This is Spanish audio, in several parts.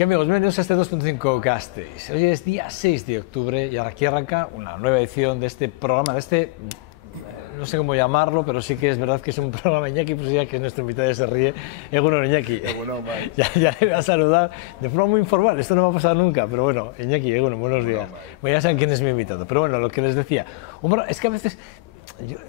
¿Qué amigos? Bienvenidos a este 2.5 Gasteiz. Hoy es día 6 de octubre y aquí arranca una nueva edición de este programa, no sé cómo llamarlo, pero sí que es verdad que es un programa. Iñaki, pues ya que nuestro invitado ya se ríe. Bueno, Iñaki, ya le voy a saludar de forma muy informal, esto no va a pasar nunca, pero bueno, Iñaki, bueno, buenos días. Bueno, ya saben quién es mi invitado, pero bueno, lo que les decía, es que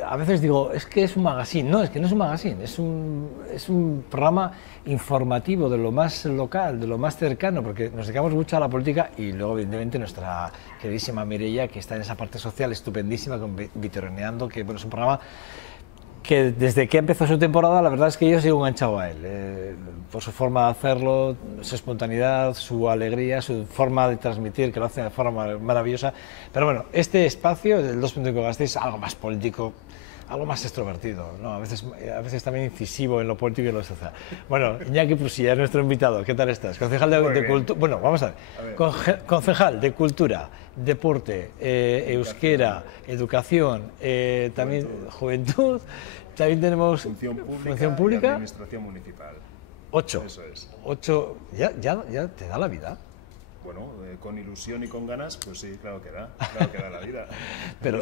a veces digo, es que es un magazine. No, es que no es un magazine, es un programa informativo de lo más local, de lo más cercano, porque nos dedicamos mucho a la política y luego, evidentemente, nuestra queridísima Mireia, que está en esa parte social estupendísima, con Vitoreneando, que bueno, es un programa que desde que empezó su temporada, la verdad es que yo sigo enganchado a él, por su forma de hacerlo, su espontaneidad, su alegría, su forma de transmitir, que lo hace de forma maravillosa. Pero bueno, este espacio, el 2.5 Gasteiz, es algo más político, algo más extrovertido, ¿no? A veces también incisivo en lo político y en lo social. Bueno, Iñaki Prusilla es nuestro invitado. ¿Qué tal estás? Concejal de Cultura. Bueno, vamos a ver. Concejal de Cultura, Deporte, Euskera, Educación, también Juventud, también tenemos Función Pública y Administración Municipal. 8. Eso es. 8. ¿Ya te da la vida? Bueno, con ilusión y con ganas, pues sí, claro que da la vida. Pero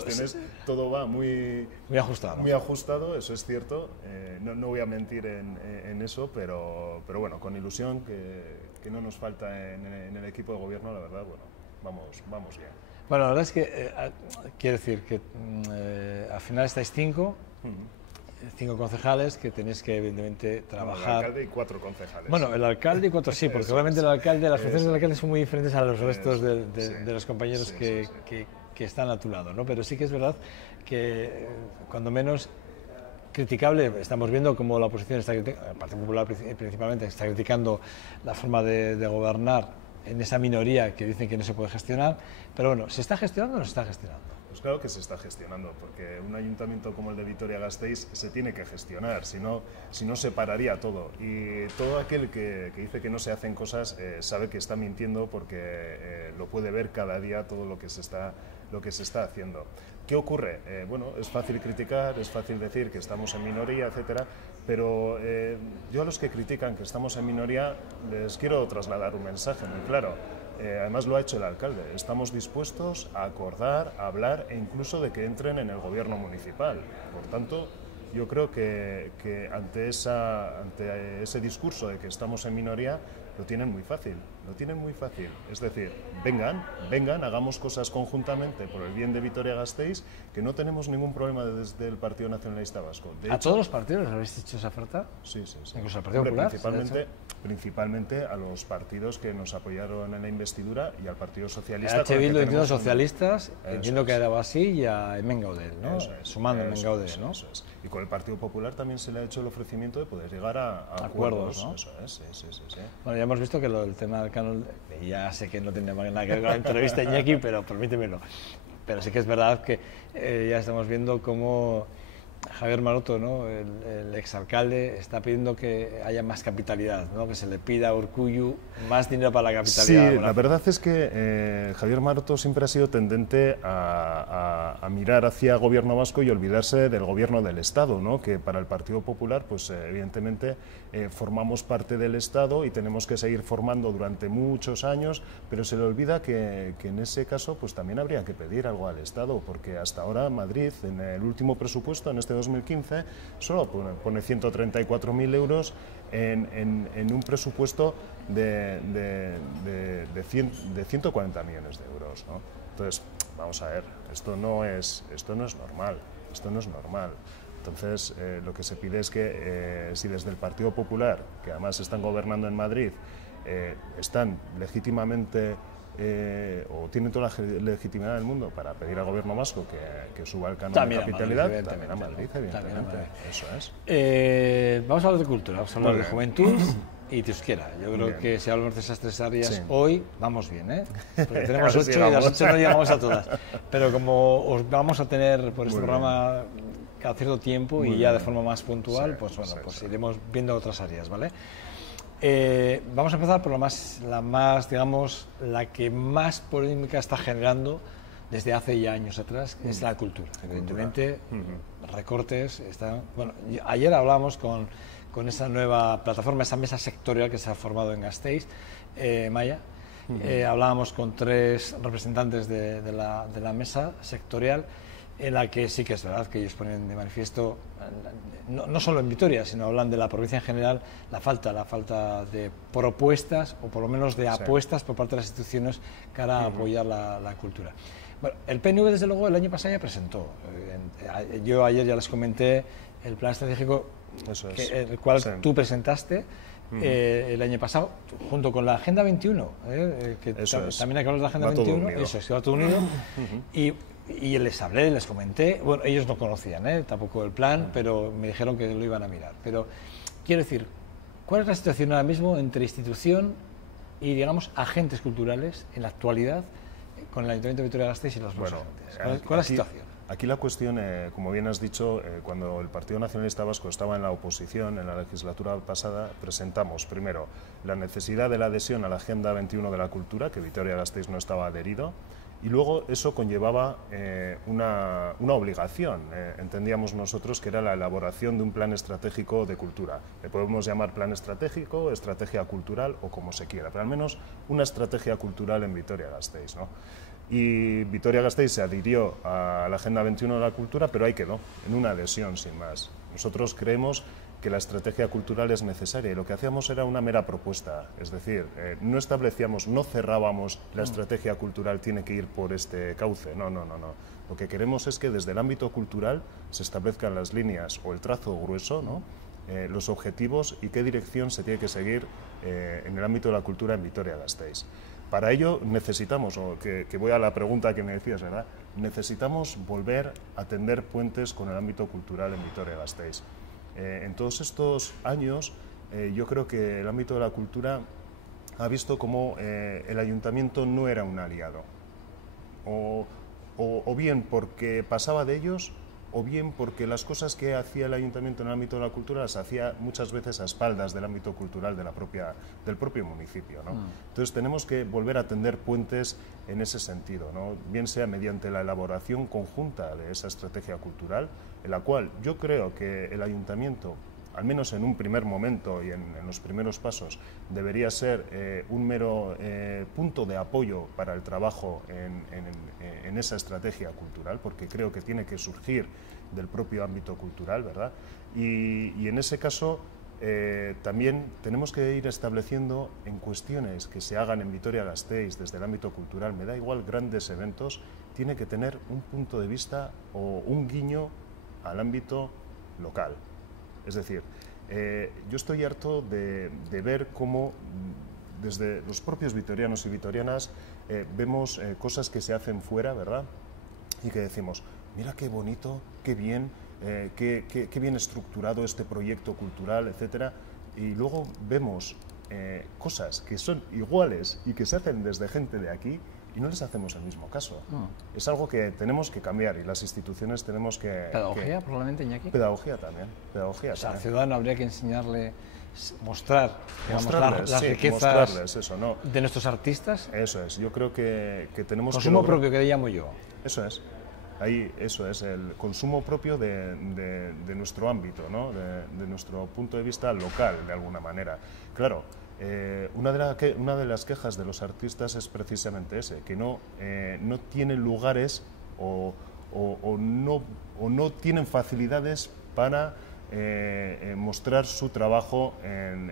todo va muy ajustado, ¿no? Muy ajustado, eso es cierto. No voy a mentir en eso, pero bueno, con ilusión que no nos falta en el equipo de gobierno, la verdad, bueno, vamos bien. Bueno, la verdad es que quiero decir que al final estáis 5 concejales que tenéis que evidentemente trabajar. Bueno, el alcalde y 4 concejales. Bueno, el alcalde y 4 sí, porque obviamente las funciones del alcalde son muy diferentes a los restos de los compañeros que están a tu lado, ¿no? Pero sí que es verdad que cuando menos criticable, estamos viendo cómo la oposición está criticando, el Partido Popular principalmente está criticando la forma de gobernar en esa minoría que dicen que no se puede gestionar, pero bueno, ¿se está gestionando o no se está gestionando? Pues claro que se está gestionando, porque un ayuntamiento como el de Vitoria-Gasteiz se tiene que gestionar, si no se pararía todo. Y todo aquel que dice que no se hacen cosas sabe que está mintiendo, porque lo puede ver cada día todo lo que se está haciendo. ¿Qué ocurre? Bueno, es fácil criticar, es fácil decir que estamos en minoría, etcétera, pero yo a los que critican que estamos en minoría les quiero trasladar un mensaje muy claro. Además lo ha hecho el alcalde. Estamos dispuestos a acordar, a hablar e incluso de que entren en el gobierno municipal. Por tanto, yo creo que ante ese discurso de que estamos en minoría, lo tienen muy fácil. Es decir, vengan, hagamos cosas conjuntamente por el bien de Vitoria-Gasteiz, que no tenemos ningún problema desde el Partido Nacionalista Vasco. De hecho, todos los partidos les habéis hecho esa oferta? Sí. Incluso al Partido Popular. Principalmente a los partidos que nos apoyaron en la investidura y al Partido Socialista. Bildu, entiendo socialistas, entiendo que era así, y a Hemengaudel, ¿no? Sumando Hemengaudel, ¿no? Eso es. Y con el Partido Popular también se le ha hecho el ofrecimiento de poder llegar a acuerdos, ¿no? Eso es, sí. Bueno, ya hemos visto que el tema del canon, ya sé que no tiene nada que ver con la entrevista, Iñaki, pero permítemelo. Pero sí que es verdad que ya estamos viendo cómo Javier Maroto, ¿no?, el exalcalde, está pidiendo que haya más capitalidad, ¿no?, que se le pida a Urkullu más dinero para la capitalidad. Sí, la verdad es que Javier Maroto siempre ha sido tendente a mirar hacia el gobierno vasco y olvidarse del gobierno del Estado, ¿no?, que para el Partido Popular, pues evidentemente formamos parte del Estado y tenemos que seguir formando durante muchos años, pero se le olvida que en ese caso pues también habría que pedir algo al Estado, porque hasta ahora Madrid, en el último presupuesto, en este 2015, solo pone 134.000 euros en un presupuesto de 140 millones de euros, ¿no? Entonces, vamos a ver, esto no es normal. Entonces, lo que se pide es que si desde el Partido Popular, que además están gobernando en Madrid, están legítimamente o tienen toda la legitimidad del mundo para pedir al gobierno vasco que suba el canon de capitalidad, también a Madrid, evidentemente. Eso es. Vamos a hablar de cultura, vamos a hablar de juventud y de euskera. Yo creo que si hablamos de esas 3 áreas hoy, vamos bien, ¿eh? Porque tenemos 8 y a las 8 no llegamos a todas. Pero como os vamos a tener por este programa cada cierto tiempo y ya de forma más puntual, pues bueno, pues iremos viendo otras áreas, ¿vale? Vamos a empezar por la que más polémica está generando desde hace ya años atrás, que es la cultura. Evidentemente, recortes están. Bueno, ayer hablamos con con esa nueva plataforma, esa mesa sectorial que se ha formado en Gasteiz, Maya. Hablábamos con 3 representantes de la mesa sectorial, en la que sí que es verdad que ellos ponen de manifiesto, no solo en Vitoria, sino hablan de la provincia en general, la falta de propuestas, o por lo menos de apuestas por parte de las instituciones cara a apoyar la cultura. Bueno, el PNV, desde luego, el año pasado ya presentó. Yo ayer ya les comenté el plan estratégico, el cual tú presentaste el año pasado, junto con la Agenda 21, que también hay que hablar de la Agenda 21, eso es, va todo unido, y les hablé, les comenté, bueno, ellos no conocían tampoco el plan, pero me dijeron que lo iban a mirar. Pero quiero decir, ¿cuál es la situación ahora mismo entre institución y, digamos, agentes culturales en la actualidad con el Ayuntamiento de Vitoria-Gasteiz y los demás agentes? ¿Cuál es la situación? Aquí la cuestión, como bien has dicho, cuando el Partido Nacionalista Vasco estaba en la oposición en la legislatura pasada, presentamos primero la necesidad de la adhesión a la Agenda 21 de la Cultura, que Vitoria-Gasteiz no estaba adherido, y luego eso conllevaba una obligación, entendíamos nosotros que era la elaboración de un plan estratégico de cultura. Le podemos llamar plan estratégico, estrategia cultural o como se quiera, pero al menos una estrategia cultural en Vitoria-Gasteiz, ¿no? Y Vitoria-Gasteiz se adhirió a la Agenda 21 de la Cultura, pero ahí quedó, en una adhesión sin más. Nosotros creemos que la estrategia cultural es necesaria y lo que hacíamos era una mera propuesta, es decir, no establecíamos, no cerrábamos la estrategia cultural tiene que ir por este cauce, no. Lo que queremos es que desde el ámbito cultural se establezcan las líneas o el trazo grueso, ¿no? Los objetivos y qué dirección se tiene que seguir en el ámbito de la cultura en Vitoria-Gasteiz. Para ello necesitamos, que voy a la pregunta que me decías, ¿verdad? Necesitamos volver a tender puentes con el ámbito cultural en Vitoria-Gasteiz. En todos estos años, yo creo que el ámbito de la cultura ha visto como el ayuntamiento no era un aliado, o bien porque pasaba de ellos, o bien porque las cosas que hacía el ayuntamiento en el ámbito de la cultura las hacía muchas veces a espaldas del ámbito cultural del propio municipio, ¿no? Entonces tenemos que volver a tender puentes en ese sentido, ¿no? Bien sea mediante la elaboración conjunta de esa estrategia cultural, en la cual yo creo que el ayuntamiento, al menos en un primer momento y en los primeros pasos, debería ser un mero punto de apoyo para el trabajo en esa estrategia cultural, porque creo que tiene que surgir del propio ámbito cultural, ¿verdad? Y en ese caso también tenemos que ir estableciendo en cuestiones que se hagan en Vitoria-Gasteiz desde el ámbito cultural, me da igual grandes eventos, tiene que tener un punto de vista o un guiño al ámbito local. Es decir, yo estoy harto de ver cómo desde los propios vitorianos y vitorianas vemos cosas que se hacen fuera, ¿verdad? Y que decimos, mira qué bonito, qué bien, qué bien estructurado este proyecto cultural, etcétera. Y luego vemos cosas que son iguales y que se hacen desde gente de aquí y no les hacemos el mismo caso. Es algo que tenemos que cambiar y las instituciones tenemos que... ¿Pedagogía, probablemente, Iñaki? Pedagogía también. Pedagogía sea, también. al ciudadano habría que enseñarle, mostrar, digamos, las sí, riquezas eso, ¿no? de nuestros artistas. Eso es, yo creo que tenemos consumo que propio, que le llamo yo. Eso es. Ahí, eso es, el consumo propio de nuestro ámbito, ¿no? De nuestro punto de vista local, de alguna manera. Claro, una de las quejas de los artistas es precisamente ese, que no tienen lugares o no tienen facilidades para mostrar su trabajo en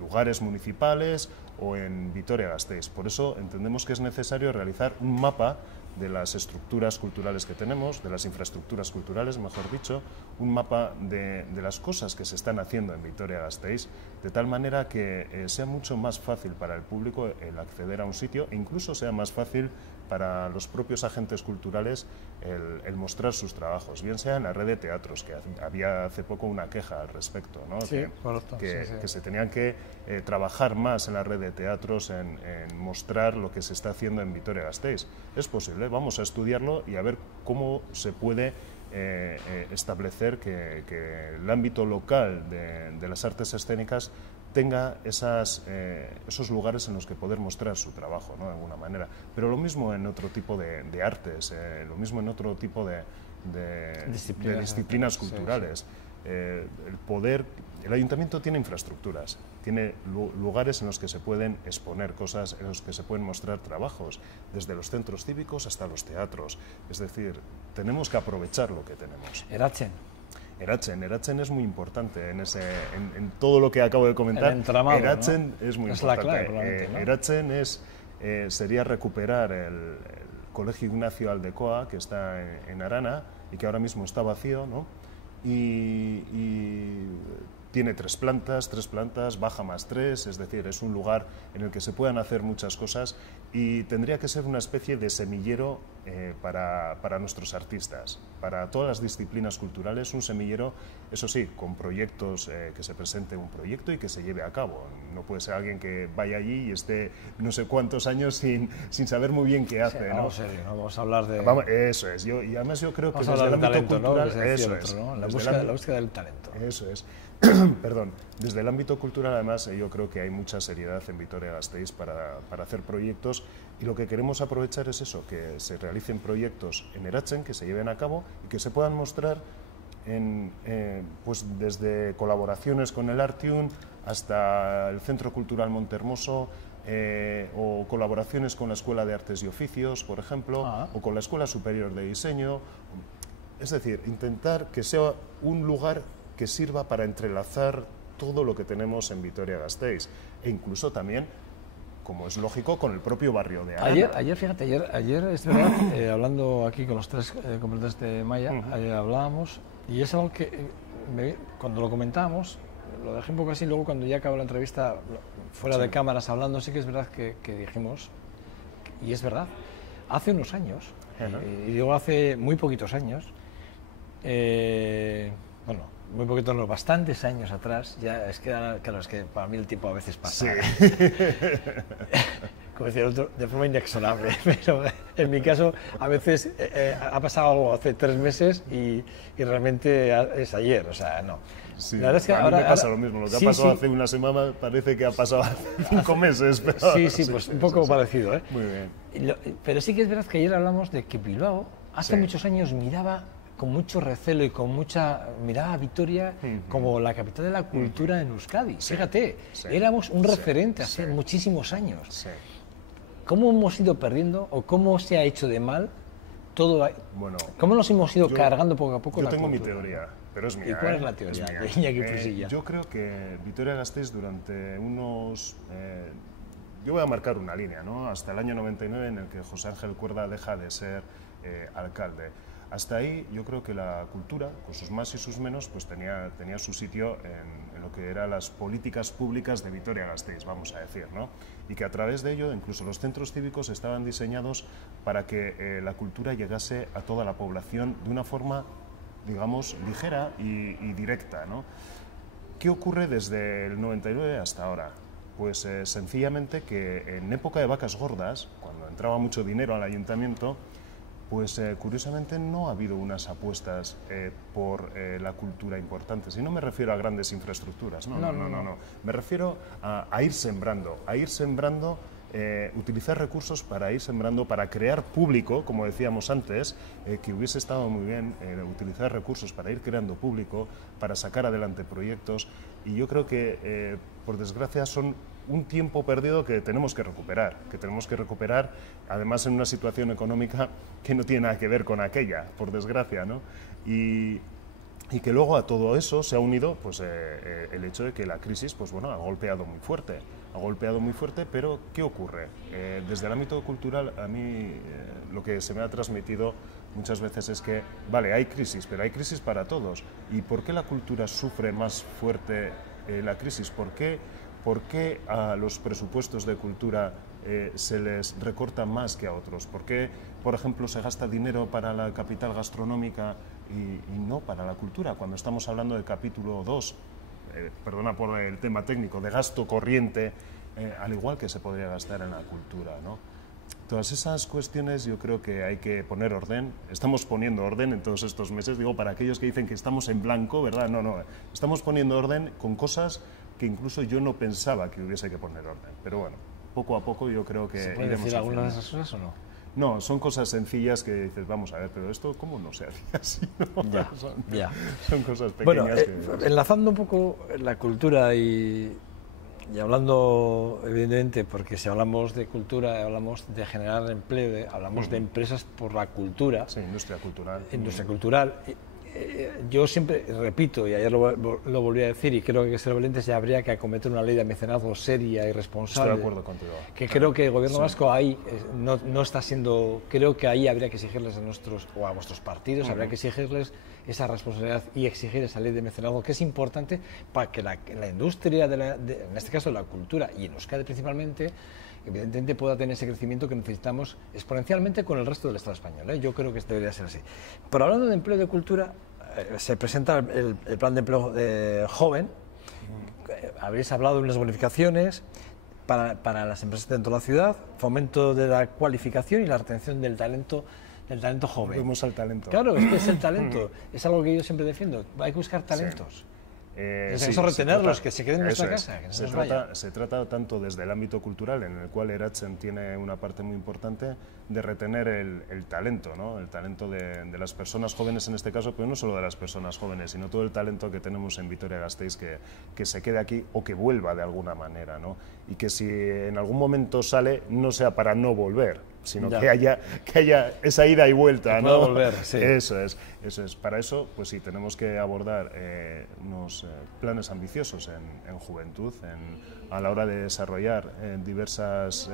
lugares municipales o en Vitoria-Gasteiz. Por eso entendemos que es necesario realizar un mapa de las estructuras culturales que tenemos, de las infraestructuras culturales, mejor dicho, un mapa de las cosas que se están haciendo en Vitoria-Gasteiz, de tal manera que sea mucho más fácil para el público el acceder a un sitio e incluso sea más fácil para los propios agentes culturales el mostrar sus trabajos, bien sea en la red de teatros, que había hace poco una queja al respecto, ¿no? Sí, que se tenían que trabajar más en la red de teatros en mostrar lo que se está haciendo en Vitoria-Gasteiz. Es posible, vamos a estudiarlo y a ver cómo se puede establecer que el ámbito local de las artes escénicas tenga esos lugares en los que poder mostrar su trabajo, ¿no? De alguna manera. Pero lo mismo en otro tipo de artes, lo mismo en otro tipo de disciplinas culturales. el poder. El ayuntamiento tiene infraestructuras, tiene lugares en los que se pueden exponer cosas, en los que se pueden mostrar trabajos, desde los centros cívicos hasta los teatros. Es decir, tenemos que aprovechar lo que tenemos. Eratzen es muy importante en todo lo que acabo de comentar. El entramado, Eratzen, ¿no? es muy es importante. La clave, probablemente, ¿no? Eratzen sería recuperar el Colegio Ignacio Aldecoa, que está en Arana y que ahora mismo está vacío, ¿no? Y tiene tres plantas, baja más 3, es decir, es un lugar en el que se puedan hacer muchas cosas y tendría que ser una especie de semillero para nuestros artistas, para todas las disciplinas culturales, un semillero, eso sí, con proyectos, que se presente un proyecto y que se lleve a cabo. No puede ser alguien que vaya allí y esté no sé cuántos años sin saber muy bien qué hace. Sí, ¿no? Serio, ¿no? Vamos a hablar de... Eso es, y además yo creo que desde el ámbito talento, cultural, ¿no? Eso es, ¿no? La búsqueda del talento. Eso es. Perdón, desde el ámbito cultural además yo creo que hay mucha seriedad en Vitoria-Gasteiz para hacer proyectos y lo que queremos aprovechar es eso, que se realicen proyectos en Eratzen, que se lleven a cabo y que se puedan mostrar pues desde colaboraciones con el Artium hasta el Centro Cultural Montehermoso, o colaboraciones con la Escuela de Artes y Oficios, por ejemplo, o con la Escuela Superior de Diseño. Es decir, intentar que sea un lugar que sirva para entrelazar todo lo que tenemos en Vitoria-Gasteiz e incluso también, como es lógico, con el propio barrio de Arana. Ayer es verdad, hablando aquí con los tres componentes de Maya, hablábamos, y es algo que cuando lo comentábamos, lo dejé un poco así, luego cuando ya acabó la entrevista, fuera de cámaras hablando, sí que es verdad que dijimos, y es verdad, hace unos años, y digo hace muy poquitos años, bueno, muy poquitos, no, bastantes años atrás, ya es que, claro, es que para mí el tiempo a veces pasa, sí. Como decía el otro, de forma inexorable, pero en mi caso a veces ha pasado algo hace 3 meses y realmente es ayer, o sea, no. Sí, la verdad es que a mí me pasa lo mismo, lo que ha pasado hace una semana parece que ha pasado hace 5 meses. Pero sí, pues un poco parecido, ¿eh? Muy bien. Pero sí que es verdad que ayer hablamos de que Bilbao hace muchos años miraba con mucho recelo y con miraba a Vitoria como la capital de la cultura en Euskadi. Fíjate, éramos un referente hace muchísimos años. Sí. ¿Cómo hemos ido perdiendo o cómo se ha hecho de mal todo? Bueno, ¿cómo nos hemos ido cargando poco a poco la cultura? Yo tengo mi teoría, pero es mía. ¿Y cuál es la teoría de Iñaki Fusilla? Yo creo que Vitoria-Gasteiz durante unos... yo voy a marcar una línea, ¿no? Hasta el año 99 en el que José Ángel Cuerda deja de ser alcalde. Hasta ahí yo creo que la cultura, con sus más y sus menos, pues tenía su sitio en lo que eran las políticas públicas de Vitoria-Gasteiz, vamos a decir, ¿no? Y que a través de ello, incluso los centros cívicos estaban diseñados para que la cultura llegase a toda la población de una forma, digamos, ligera y directa, ¿no? ¿Qué ocurre desde el 99 hasta ahora? Pues sencillamente que en época de vacas gordas, cuando entraba mucho dinero al ayuntamiento, pues curiosamente no ha habido unas apuestas por la cultura importantes. Y no me refiero a grandes infraestructuras, no. Me refiero a ir sembrando, utilizar recursos para ir sembrando, para crear público, como decíamos antes, que hubiese estado muy bien utilizar recursos para ir creando público, para sacar adelante proyectos. Y yo creo que, por desgracia, son un tiempo perdido que tenemos que recuperar, además en una situación económica que no tiene nada que ver con aquella, por desgracia, ¿no? Y que luego a todo eso se ha unido pues, el hecho de que la crisis pues, bueno, ha golpeado muy fuerte, pero ¿qué ocurre? Desde el ámbito cultural, a mí lo que se me ha transmitido muchas veces es que, vale, hay crisis, pero hay crisis para todos. ¿Y por qué la cultura sufre más fuerte la crisis? ¿Por qué a los presupuestos de cultura se les recorta más que a otros? ¿Por qué, por ejemplo, se gasta dinero para la capital gastronómica y no para la cultura? Cuando estamos hablando del capítulo 2, perdona por el tema técnico, de gasto corriente, al igual que se podría gastar en la cultura, ¿no? Todas esas cuestiones yo creo que hay que poner orden. Estamos poniendo orden en todos estos meses, digo, para aquellos que dicen que estamos en blanco, ¿verdad? No, estamos poniendo orden con cosas que incluso yo no pensaba que hubiese que poner orden. Pero bueno, poco a poco yo creo que... ¿Se puede decir alguna de esas cosas o no? No, son cosas sencillas que dices, vamos a ver, pero esto, ¿cómo no se hacía así? ¿No? Ya, ya. Son cosas Bueno, pequeñas enlazando un poco la cultura y hablando, evidentemente, porque si hablamos de cultura, hablamos de generar empleo, hablamos de empresas por la cultura. Sí, industria cultural. Industria cultural. Yo siempre repito, y ayer lo volví a decir, y creo que hay que ser valientes, ya habría que acometer una ley de mecenazgo seria y responsable. Estoy de acuerdo contigo. Que creo que el gobierno vasco ahí no está siendo, creo que ahí habría que exigirles a nuestros, o a vuestros partidos, habría que exigirles esa responsabilidad y exigir esa ley de mecenazgo, que es importante para que la industria, en este caso la cultura, y en Euskadi principalmente, evidentemente pueda tener ese crecimiento que necesitamos exponencialmente con el resto del Estado español, ¿eh? Yo creo que debería ser así. Pero hablando de empleo de cultura, se presenta el plan de empleo joven. Habéis hablado de unas bonificaciones para las empresas dentro de la ciudad, fomento de la cualificación y la retención del talento joven. Volvemos al talento. Claro, es que es el talento, es algo que yo siempre defiendo, hay que buscar talentos. Sí. Eso retenerlos, que se queden en nuestra casa, que no se nos vayan. Se trata tanto desde el ámbito cultural, en el cual Eratsen tiene una parte muy importante, de retener el talento, ¿no? El talento de las personas jóvenes en este caso, pero no solo de las personas jóvenes, sino todo el talento que tenemos en Vitoria-Gasteiz que se quede aquí o que vuelva de alguna manera, ¿no? Y que si en algún momento sale, no sea para no volver, sino que haya esa ida y vuelta, ¿no? Volver, sí. Eso es. Para eso, pues sí, tenemos que abordar unos planes ambiciosos en juventud, a la hora de desarrollar diversas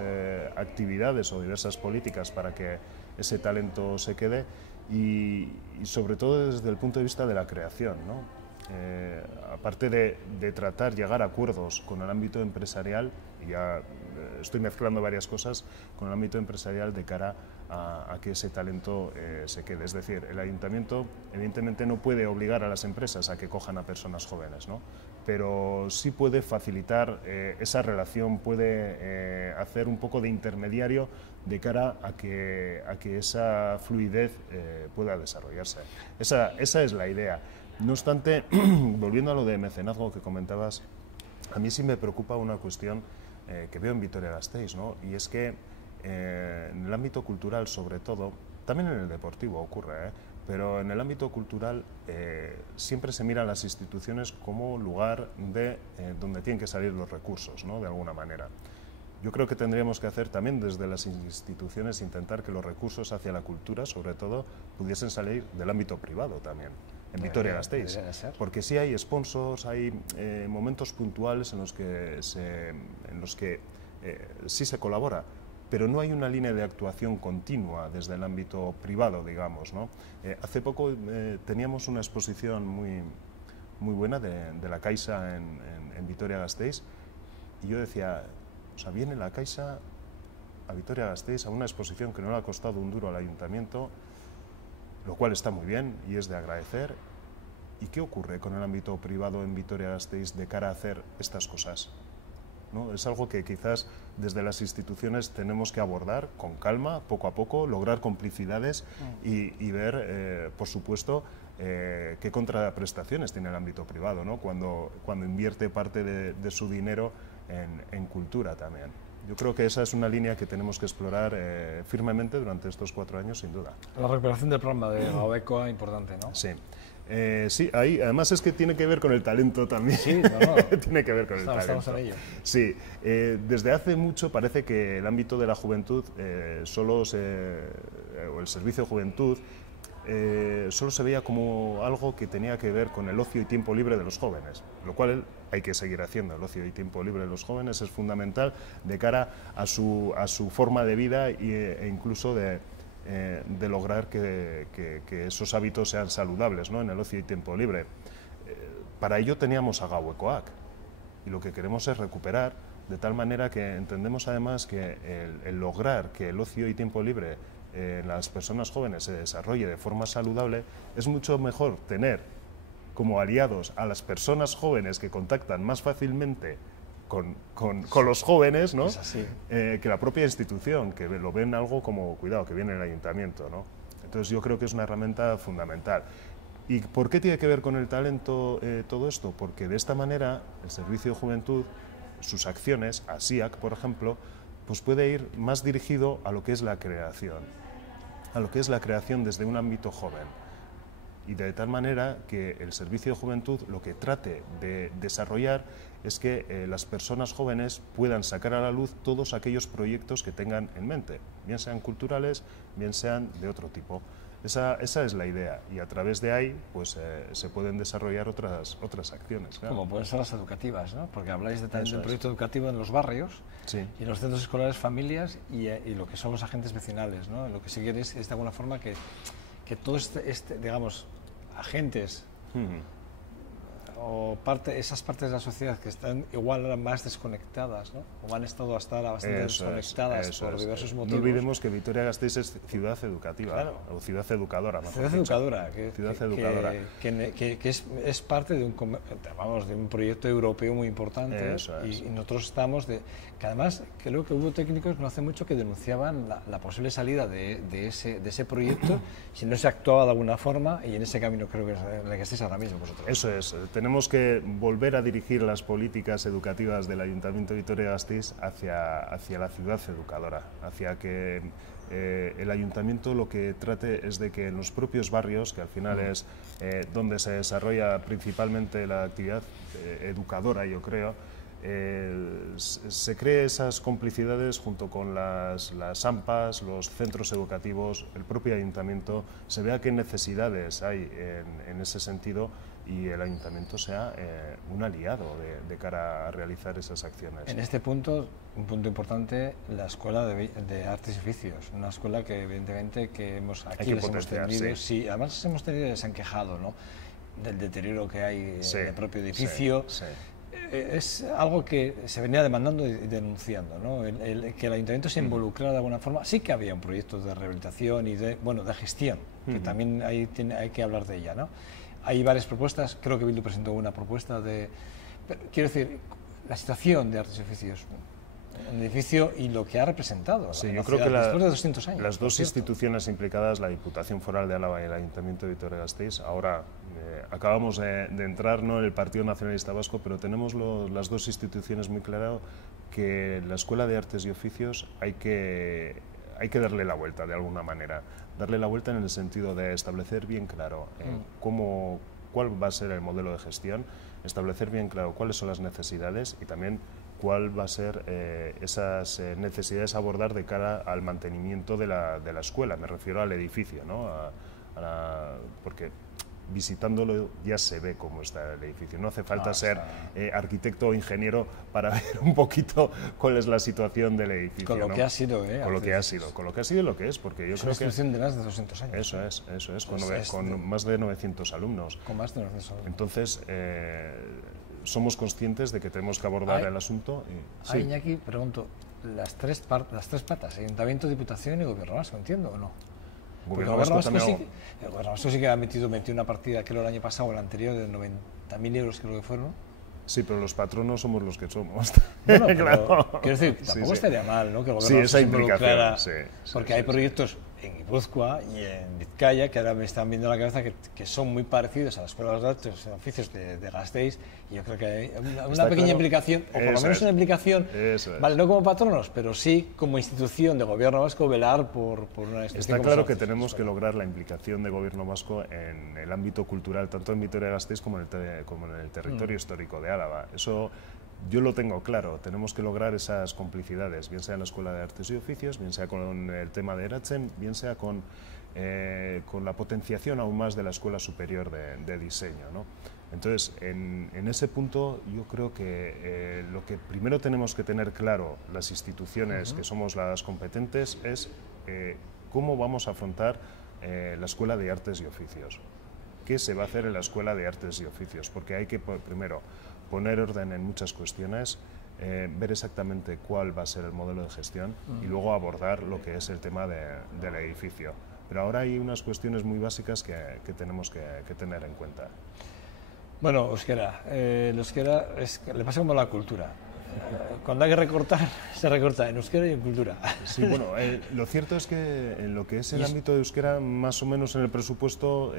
actividades o diversas políticas para que ese talento se quede y sobre todo desde el punto de vista de la creación, ¿no? Aparte de tratar, llegar a acuerdos con el ámbito empresarial, y ya estoy mezclando varias cosas, con el ámbito empresarial de cara a que ese talento se quede. Es decir, el ayuntamiento evidentemente no puede obligar a las empresas a que cojan a personas jóvenes, ¿no? Pero sí puede facilitar esa relación, puede hacer un poco de intermediario de cara a que esa fluidez pueda desarrollarse. Esa es la idea. No obstante, volviendo a lo de mecenazgo que comentabas, a mí sí me preocupa una cuestión que veo en Vitoria-Gasteiz, ¿no? Y es que en el ámbito cultural, sobre todo, también en el deportivo ocurre, pero en el ámbito cultural siempre se miran las instituciones como lugar donde tienen que salir los recursos, ¿no? De alguna manera. Yo creo que tendríamos que hacer también desde las instituciones, intentar que los recursos hacia la cultura, sobre todo, pudiesen salir del ámbito privado también, en Vitoria-Gasteiz. Porque sí hay sponsors, hay momentos puntuales en los que sí se colabora, pero no hay una línea de actuación continua desde el ámbito privado, digamos, ¿no? Hace poco teníamos una exposición muy buena de la Caixa en Vitoria-Gasteiz y yo decía, o sea, viene la Caixa a Vitoria-Gasteiz a una exposición que no le ha costado un duro al ayuntamiento, lo cual está muy bien y es de agradecer. ¿Y qué ocurre con el ámbito privado en Vitoria-Gasteiz de cara a hacer estas cosas? ¿No? Es algo que quizás desde las instituciones tenemos que abordar con calma, poco a poco, lograr complicidades y ver, por supuesto, qué contraprestaciones tiene el ámbito privado, ¿no? Cuando invierte parte de su dinero en cultura también. Yo creo que esa es una línea que tenemos que explorar firmemente durante estos 4 años, sin duda. La recuperación del programa de Gabecoa, importante, ¿no? Sí. Sí, ahí, además es que tiene que ver con el talento también. Sí, no. Tiene que ver con el talento. Estamos en ello. Sí, desde hace mucho parece que el ámbito de la juventud, o el servicio de juventud, solo se veía como algo que tenía que ver con el ocio y tiempo libre de los jóvenes, lo cual hay que seguir haciendo. El ocio y tiempo libre de los jóvenes es fundamental de cara a su forma de vida e incluso de lograr que esos hábitos sean saludables, ¿no? En el ocio y tiempo libre. Para ello teníamos a Gabecoak y lo que queremos es recuperar, de tal manera que entendemos además que el lograr que el ocio y tiempo libre en las personas jóvenes se desarrolle de forma saludable, es mucho mejor tener como aliados a las personas jóvenes que contactan más fácilmente con los jóvenes, ¿no? Que la propia institución, que lo ven algo como, cuidado, que viene el ayuntamiento, ¿no? Entonces yo creo que es una herramienta fundamental. ¿Y por qué tiene que ver con el talento todo esto? Porque de esta manera el Servicio de Juventud, sus acciones, ASIAC, por ejemplo, pues puede ir más dirigido a lo que es la creación, desde un ámbito joven. Y de tal manera que el Servicio de Juventud lo que trate de desarrollar es que las personas jóvenes puedan sacar a la luz todos aquellos proyectos que tengan en mente, bien sean culturales, bien sean de otro tipo. Esa es la idea, y a través de ahí pues, se pueden desarrollar otras acciones. Claro. Como pueden ser las educativas, ¿no? Porque habláis también de un proyecto educativo en los barrios, sí, y en los centros escolares, familias y lo que son los agentes vecinales, ¿no? Lo que sí queréis es de alguna forma que todos digamos, agentes o esas partes de la sociedad que están igual ahora más desconectadas, ¿no? O han estado hasta ahora bastante desconectadas por diversos motivos. No olvidemos que Vitoria-Gasteiz es ciudad educativa, claro, o ciudad educadora. Ciudad educadora, que es parte de un proyecto europeo muy importante, y nosotros estamos que además creo que hubo técnicos no hace mucho que denunciaban la posible salida de ese proyecto si no se actuaba de alguna forma, y en ese camino creo que es en el que estáis ahora mismo vosotros. Eso es, tenemos que volver a dirigir las políticas educativas del Ayuntamiento de Vitoria-Gasteiz hacia la ciudad educadora, hacia que el Ayuntamiento lo que trate es de que en los propios barrios, que al final es donde se desarrolla principalmente la actividad educadora, yo creo, se cree esas complicidades junto con las AMPAs, los centros educativos, el propio ayuntamiento, se vea qué necesidades hay en ese sentido, y el ayuntamiento sea un aliado de cara a realizar esas acciones. En este punto, un punto importante, la Escuela de Artes y Oficios, una escuela que evidentemente aquí les hemos tenido, sí, además hemos tenido, se han quejado, ¿no?, del deterioro que hay en el propio edificio. Sí. Es algo que se venía demandando y denunciando, ¿no? Que el ayuntamiento se involucrara de alguna forma. Sí que había un proyecto de rehabilitación y de gestión, que también hay que hablar de ella, ¿no? Hay varias propuestas, creo que Bildu presentó una propuesta quiero decir, la situación de Artes y Oficios en el edificio y lo que ha representado. Sí, yo creo que después de 200 años. Las dos instituciones implicadas, la Diputación Foral de Álava y el Ayuntamiento de Vitoria-Gasteiz, ahora acabamos de entrar, ¿no?, en el Partido Nacionalista Vasco, pero tenemos las dos instituciones muy claro que la Escuela de Artes y Oficios hay que darle la vuelta de alguna manera. Darle la vuelta en el sentido de establecer bien claro cuál va a ser el modelo de gestión, establecer bien claro cuáles son las necesidades y también cuál va a ser esas necesidades a abordar de cara al mantenimiento de la escuela. Me refiero al edificio, ¿no? Porque visitándolo ya se ve cómo está el edificio. No hace falta ser arquitecto o ingeniero para ver un poquito cuál es la situación del edificio. Con lo que ha sido, con lo que ha sido y lo que es, porque yo creo que... Es una institución de más de 200 años. Eso es, con más de 900 alumnos. Con más de 900 alumnos. Entonces, somos conscientes de que tenemos que abordar el asunto. Sí. Iñaki, pregunto, las tres patas, Ayuntamiento, Diputación y Gobierno Vasco, ¿entiendo o no? El Gobierno Vasco sí que ha metido una partida, creo, el año pasado o el anterior, de 90.000 euros, creo que fueron, ¿no? Sí, pero los patronos somos los que somos. Bueno, claro. Quiero decir, tampoco estaría mal, ¿no?, que el Gobierno Vasco se involucrara, porque hay proyectos en Guipúzcoa y en Vizcaya que ahora me están viendo en la cabeza que son muy parecidos a las escuelas de artes y oficios de Gasteiz, y yo creo que hay una pequeña implicación, o por lo menos una implicación, vale, no como patronos, pero sí como institución de Gobierno Vasco, velar por una institución. Está claro que tenemos que lograr la implicación de Gobierno Vasco en el ámbito cultural, tanto en Vitoria-Gasteiz como en el territorio histórico de Álava. Eso yo lo tengo claro, tenemos que lograr esas complicidades, bien sea en la Escuela de Artes y Oficios, bien sea con el tema de Eratzen, bien sea con la potenciación aún más de la Escuela Superior de Diseño, ¿no? Entonces, en ese punto yo creo que lo que primero tenemos que tener claro las instituciones que somos las competentes es cómo vamos a afrontar la Escuela de Artes y Oficios. ¿Qué se va a hacer en la Escuela de Artes y Oficios? Porque hay que, primero, poner orden en muchas cuestiones, ver exactamente cuál va a ser el modelo de gestión y luego abordar lo que es el tema del edificio. Pero ahora hay unas cuestiones muy básicas que tenemos que tener en cuenta. Bueno, euskera, el euskera le pasa como a la cultura. Cuando hay que recortar, se recorta en euskera y en cultura. Sí, bueno, lo cierto es que en lo que es el ámbito de euskera, más o menos en el presupuesto,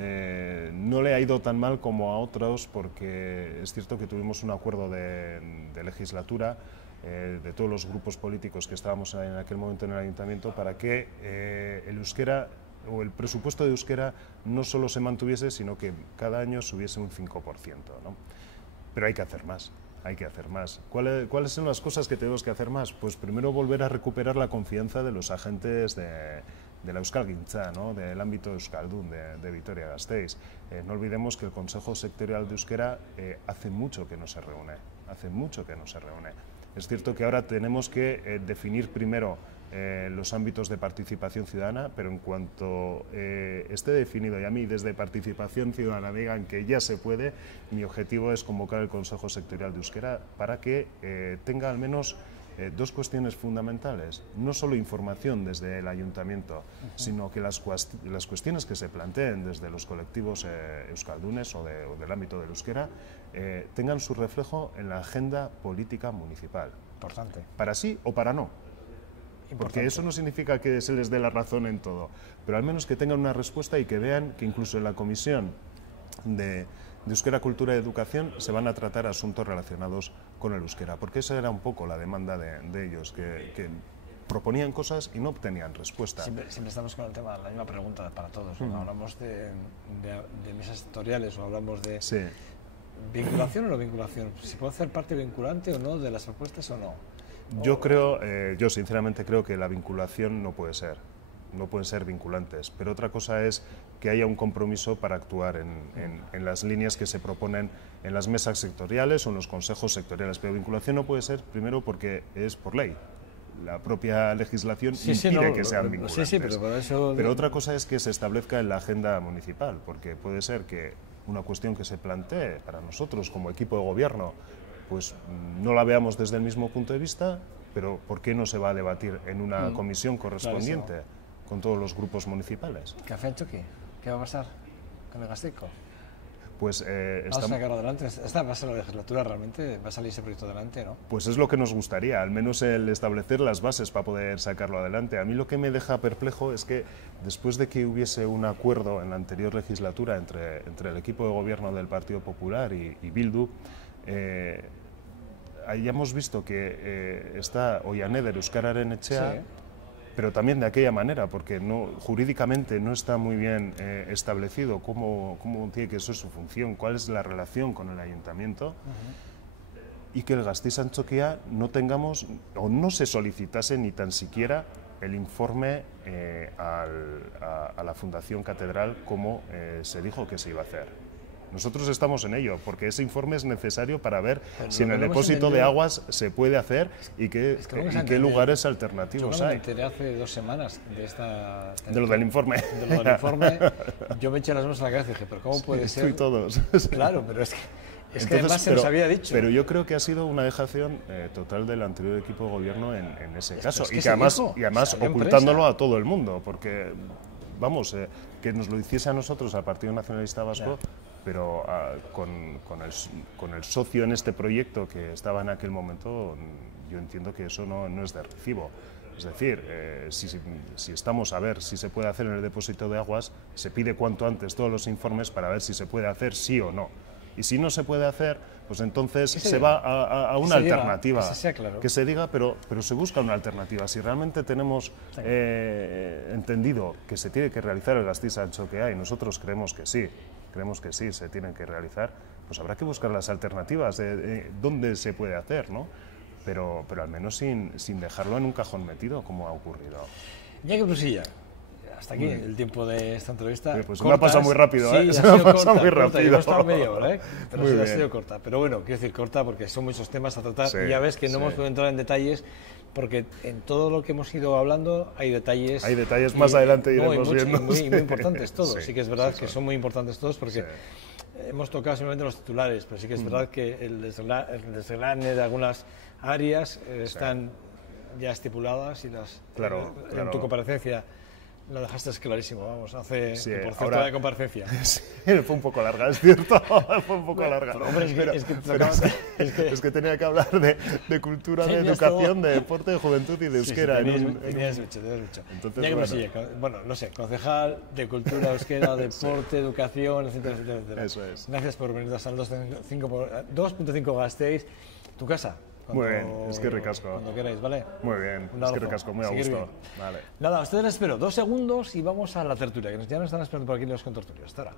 no le ha ido tan mal como a otros, porque es cierto que tuvimos un acuerdo de legislatura de todos los grupos políticos que estábamos en aquel momento en el ayuntamiento, para que el euskera o el presupuesto de euskera no solo se mantuviese, sino que cada año subiese un 5%, ¿no? Pero hay que hacer más. Hay que hacer más. ¿Cuáles son las cosas que tenemos que hacer más? Pues primero volver a recuperar la confianza de los agentes de la Euskalgintza, ¿no? Del ámbito euskaldun de Vitoria-Gasteiz. No olvidemos que el Consejo Sectorial de Euskera hace mucho que no se reúne. Hace mucho que no se reúne. Es cierto que ahora tenemos que definir primero los ámbitos de participación ciudadana, pero en cuanto esté definido y a mí desde participación ciudadana digan que ya se puede, mi objetivo es convocar el Consejo Sectorial de Euskera para que tenga al menos dos cuestiones fundamentales, no solo información desde el ayuntamiento, sino que las cuestiones que se planteen desde los colectivos euskaldunes o del ámbito del euskera tengan su reflejo en la agenda política municipal. Importante. Para sí o para no. Porque eso no significa que se les dé la razón en todo, pero al menos que tengan una respuesta y que vean que incluso en la comisión de Euskera, Cultura y Educación se van a tratar asuntos relacionados con el euskera, porque esa era un poco la demanda de ellos, que proponían cosas y no obtenían respuesta. Siempre estamos con el tema, la misma pregunta para todos, ¿no? Hablamos de mesas sectoriales o hablamos de vinculación o no vinculación, si puede hacer parte vinculante o no de las propuestas o no. Yo sinceramente creo que la vinculación no pueden ser vinculantes, pero otra cosa es que haya un compromiso para actuar en las líneas que se proponen en las mesas sectoriales o en los consejos sectoriales, pero vinculación no puede ser, primero porque es por ley. La propia legislación impide que sean vinculantes. Pero otra cosa es que se establezca en la agenda municipal, porque puede ser que una cuestión que se plantee para nosotros como equipo de gobierno pues no la veamos desde el mismo punto de vista, pero ¿por qué no se va a debatir en una comisión correspondiente con todos los grupos municipales? ¿Qué ha hecho qué? ¿Qué va a pasar con el Gasteico? Pues vamos a sacarlo adelante. Esta va a ser la legislatura, realmente va a salir ese proyecto adelante, ¿no? Pues es lo que nos gustaría, al menos el establecer las bases para poder sacarlo adelante. A mí lo que me deja perplejo es que después de que hubiese un acuerdo en la anterior legislatura entre el equipo de gobierno del Partido Popular y Bildu, hayamos visto que está Oianeder Euskararen Etxea, sí, pero también de aquella manera, porque jurídicamente no está muy bien establecido cómo tiene que ser su función, cuál es la relación con el ayuntamiento, y que el Gasteiz Antzokia no tengamos, o no se solicitase ni tan siquiera el informe a la Fundación Catedral como se dijo que se iba a hacer. Nosotros estamos en ello, porque ese informe es necesario para ver si en el depósito de aguas se puede hacer y qué lugares alternativos hay. Yo me enteré hace 2 semanas de lo del informe. De lo del informe, yo me eché las manos a la cabeza y dije, pero ¿cómo puede ser? Tú y todos. Claro, pero es que entonces, además se nos había dicho. Pero yo creo que ha sido una dejación total del anterior equipo de gobierno en ese caso. Y además ocultándolo a todo el mundo, porque, vamos, que nos lo hiciese a nosotros, al Partido Nacionalista Vasco, pero con el socio en este proyecto que estaba en aquel momento, yo entiendo que eso no es de recibo. Es decir, si estamos a ver si se puede hacer en el depósito de aguas, se pide cuanto antes todos los informes para ver si se puede hacer sí o no. Y si no se puede hacer, pues entonces se va a una alternativa. Que se diga, pero se busca una alternativa. Si realmente tenemos entendido que se tiene que realizar el Gasteiz Antzokia, y nosotros creemos que sí, se tienen que realizar, pues habrá que buscar las alternativas de dónde se puede hacer, ¿no? Pero al menos sin dejarlo en un cajón metido, como ha ocurrido. Iñaki Prusilla, hasta aquí el tiempo de esta entrevista. Pues me ha pasado muy rápido, ¿eh? Sí, se me ha pasado muy rápido. Hemos estado media hora, ¿eh? Pero sí, ha sido corta. Pero bueno, quiero decir corta porque son muchos temas a tratar y ya ves que no hemos podido entrar en detalles porque en todo lo que hemos ido hablando hay detalles... Hay detalles más adelante iremos viendo. Muy importantes todos. Sí que es verdad que son muy importantes todos porque hemos tocado simplemente los titulares, pero sí que es verdad que el desgrane de algunas áreas están ya estipuladas y las en tu comparecencia lo dejaste clarísimo, vamos, hace por cierto de comparecencia. Sí, fue un poco larga, es cierto, fue un poco larga. Pero, hombre, es que tenía que hablar de cultura, de educación, de deporte, de juventud y de euskera. Tenías mucho. Entonces, bueno, no sé, concejal de cultura, euskera, deporte, educación, etcétera. Eso es. Gracias por venir hasta el 2.5 Gasteiz. Tu casa, Muy bien, es que ricasco. Cuando queráis, ¿vale? Muy bien, Un es que abrazo. ricasco, muy a Seguir gusto. bien. Vale. Nada, a ustedes les espero 2 segundos y vamos a la tertulia, que ya nos están esperando por aquí los contertulios. Hasta ahora.